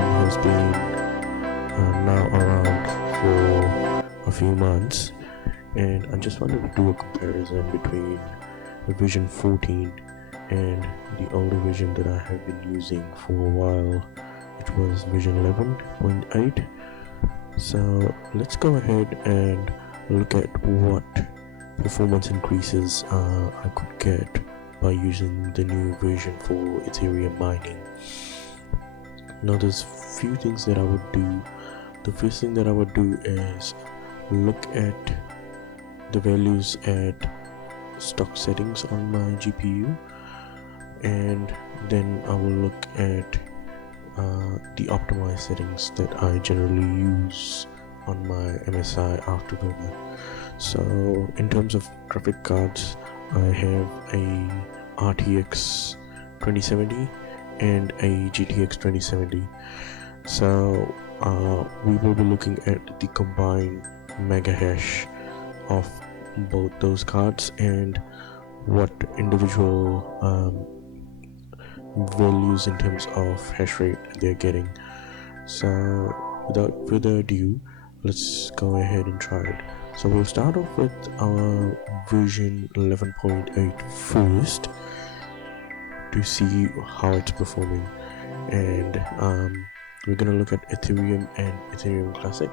has been now around for a few months, and I just wanted to do a comparison between the version 14 and the older version that I have been using for a while, which was version 11.8. So let's go ahead and look at what performance increases I could get by using the new version for Ethereum mining. Now there's few things that I would do. The first thing that I would do is look at the values at stock settings on my GPU, and then I will look at the optimized settings that I generally use on my MSI afterburner. So in terms of graphic cards, I have a RTX 2070 and a GTX 2070. So we will be looking at the combined mega hash of both those cards and what individual values in terms of hash rate they're getting. So without further ado, let's go ahead and try it. So we'll start off with our version 11.8 first to see how it's performing, and we're gonna look at Ethereum and Ethereum Classic.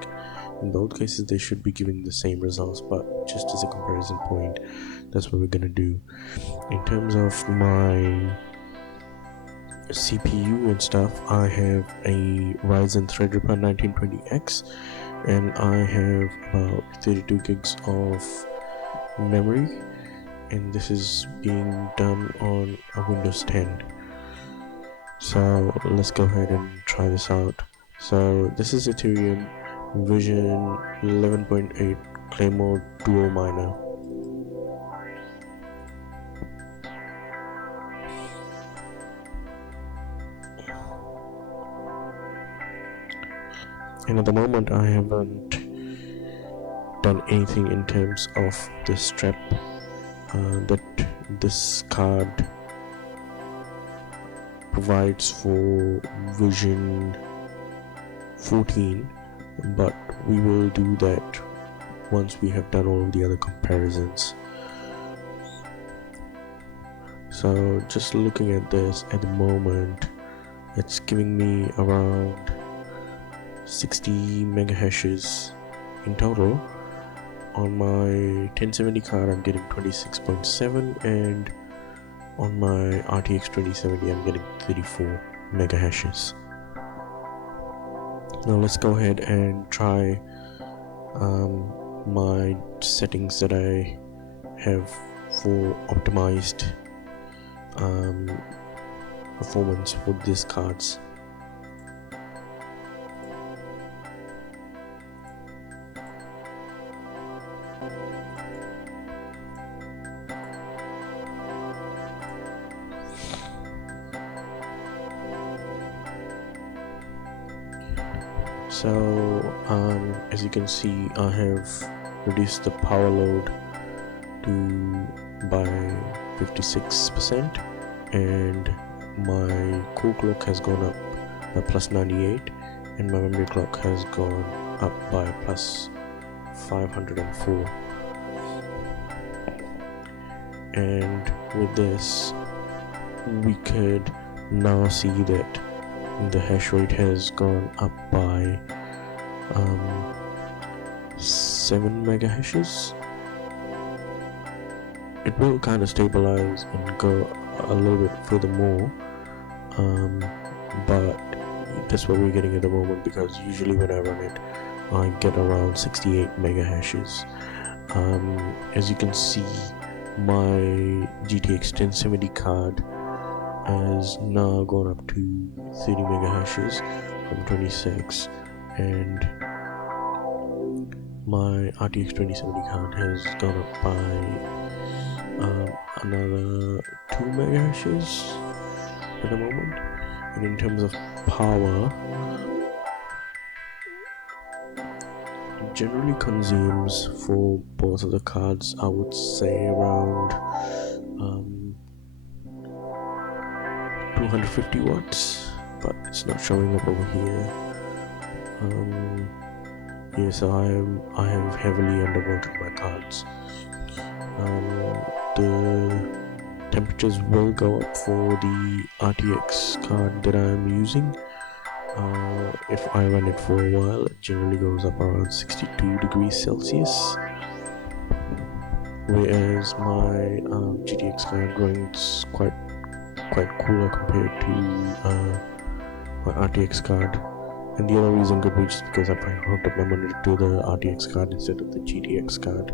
In both cases they should be giving the same results, but just as a comparison point, that's what we're gonna do. In terms of my CPU and stuff, I have a Ryzen Threadripper 1920X, and I have about 32 gigs of memory, and this is being done on a Windows 10. So let's go ahead and try this out. So this is Ethereum version 11.8 Claymore dual miner. And at the moment I haven't done anything in terms of the strap that this card provides for version 14, but we will do that once we have done all of the other comparisons. So just looking at this at the moment, it's giving me around 60 mega hashes in total. On my 1070 card I'm getting 26.7, and on my RTX 2070 I'm getting 34 mega hashes. Now let's go ahead and try my settings that I have for optimized performance for these cards. So as you can see, I have reduced the power load by 56%, and my core clock has gone up by plus 98, and my memory clock has gone up by plus 504. And with this, we could now see that the hash rate has gone up by 7 mega hashes. It will kind of stabilize and go a little bit further more, but that's what we're getting at the moment, because usually when I run it I get around 68 mega hashes. As you can see, my GTX 1070 card has now gone up to 30 mega hashes from 26, and my RTX 2070 card has gone up by another 2 mega hashes at the moment. And in terms of power, it generally consumes for both of the cards, I would say, around 250 watts but it's not showing up over here. Yeah, so I have heavily undervolted my cards. The temperatures will go up for the RTX card that I'm using. If I run it for a while, it generally goes up around 62 degrees Celsius, whereas my GTX card runs quite cooler compared to my RTX card. And the other reason could be just because I hooked up my monitor to the RTX card instead of the GTX card.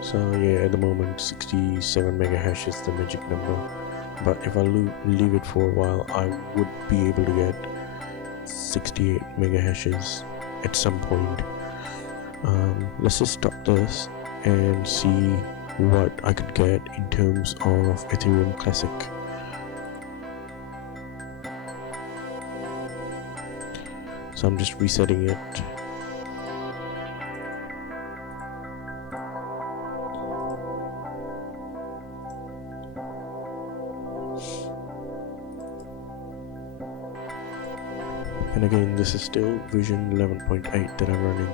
So yeah, at the moment 67 mega hash is the magic number, but if I leave it for a while, I would be able to get 68 mega hashes at some point. Let's just stop this and see what I could get in terms of Ethereum Classic. So I'm just resetting it. And again, this is still version 11.8 that I'm running.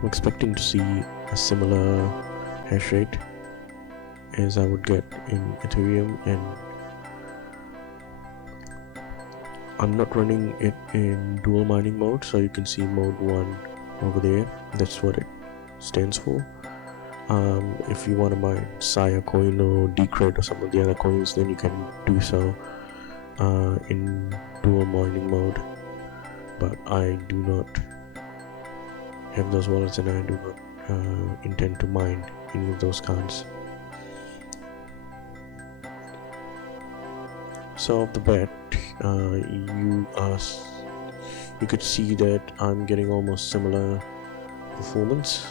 I'm expecting to see a similar hash rate as I would get in Ethereum, and I'm not running it in dual mining mode, so you can see mode 1 over there. That's what it stands for. If you want to mine Saya coin or Decred or some of the other coins, then you can do so in dual mining mode, but I do not have those wallets and I do not intend to mine any of those cards. So off the bat, you could see that I'm getting almost similar performance.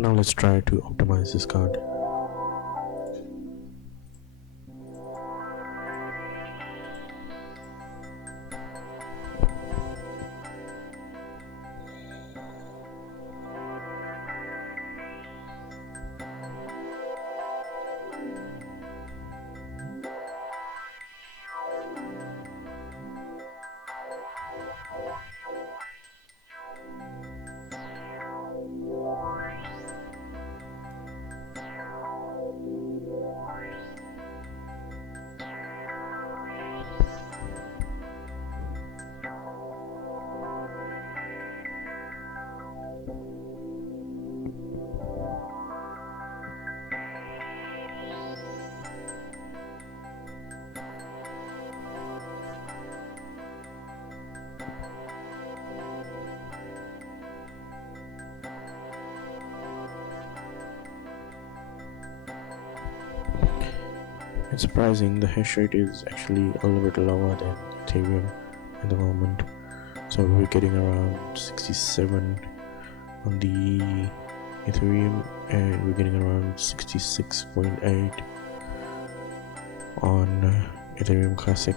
Now let's try to optimize this card. It's surprising, the hash rate is actually a little bit lower than Ethereum at the moment. So we're getting around 67 on the Ethereum, and we're getting around 66.8 on Ethereum Classic.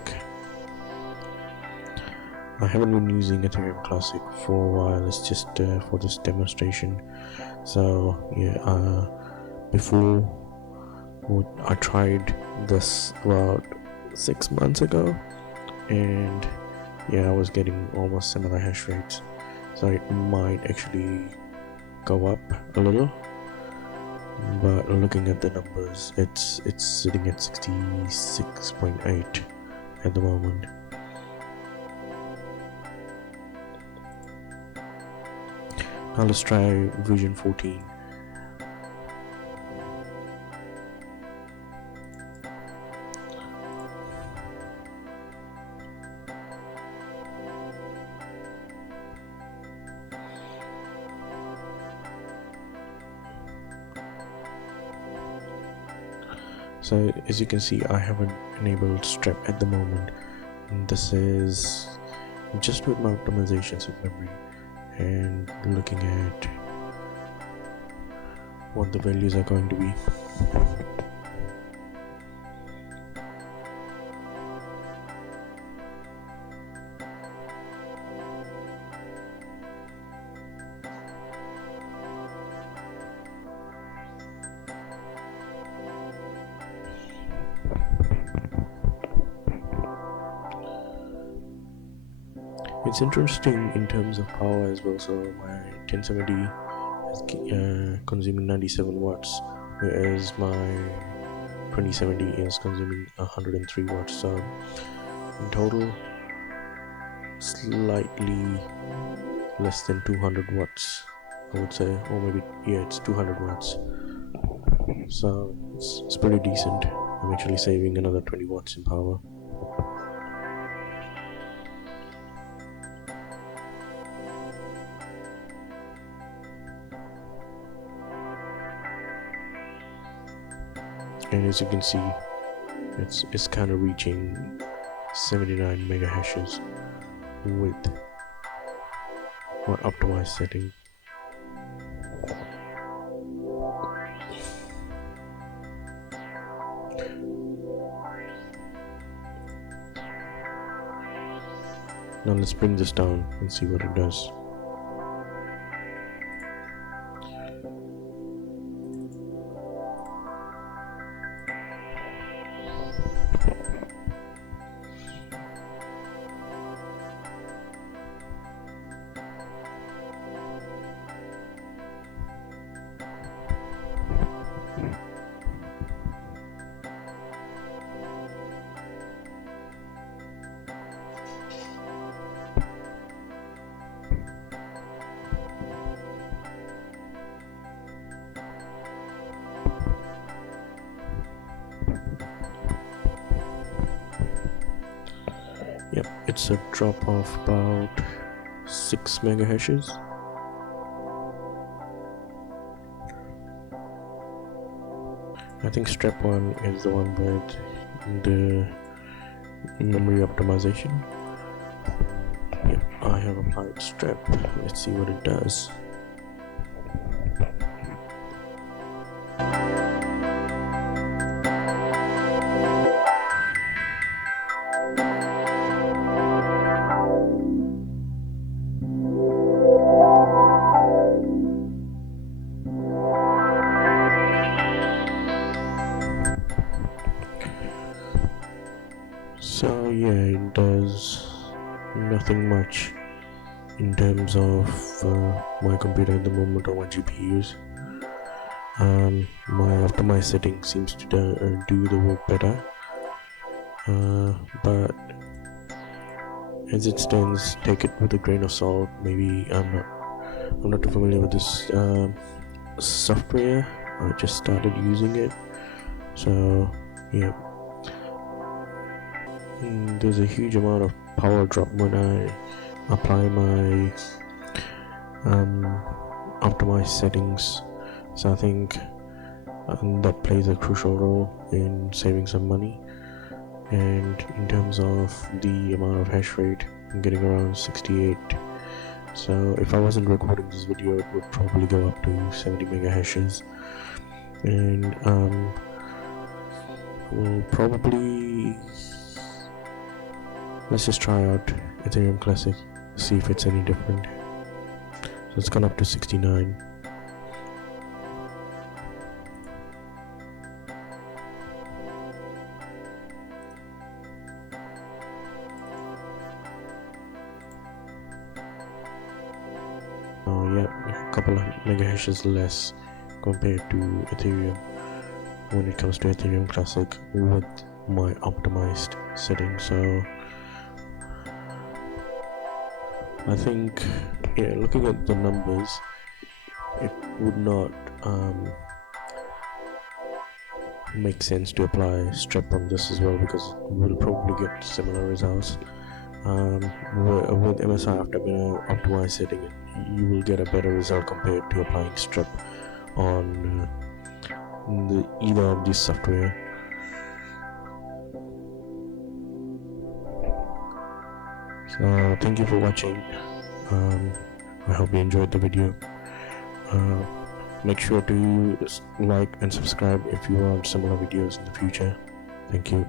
I haven't been using Ethereum Classic for a while, it's just for this demonstration. So yeah, before I tried this about 6 months ago, and yeah, I was getting almost similar hash rates, so it might actually go up a little, but looking at the numbers, it's sitting at 66.8 at the moment. Now let's try version 14. So as you can see, I haven't enabled STRAP at the moment, and this is just with my optimizations of memory and looking at what the values are going to be. It's interesting in terms of power as well. So my 1070 is consuming 97 watts, whereas my 2070 is consuming 103 watts. So in total, slightly less than 200 watts, I would say, or maybe, yeah, it's 200 watts. So it's pretty decent. I'm actually saving another 20 watts in power. And as you can see, it's kind of reaching 79 mega hashes with my optimized setting. Now let's bring this down and see what it does. Yep, it's a drop of about 6 mega hashes. I think STRAP 1 is the one with the memory optimization. Yep, I have applied STRAP. Let's see what it does. So yeah, it does nothing much in terms of my computer at the moment or my GPUs. My optimized setting seems to do the work better, but as it stands, take it with a grain of salt. Maybe I'm not too familiar with this software. I just started using it, so yeah. There's a huge amount of power drop when I apply my optimized settings, so I think that plays a crucial role in saving some money. And in terms of the amount of hash rate, I'm getting around 68. So if I wasn't recording this video, it would probably go up to 70 mega hashes. And we'll probably, let's just try out Ethereum Classic, see if it's any different. So it's gone up to 69. Oh yeah, a couple of mega hashes less compared to Ethereum when it comes to Ethereum Classic with my optimized setting. So I think, yeah, looking at the numbers, it would not make sense to apply strap on this as well, because we'll probably get similar results. With MSI afterburner optimized setting, you will get a better result compared to applying strap on either of these software. So thank you for watching. I hope you enjoyed the video. Make sure to like and subscribe if you want similar videos in the future. Thank you.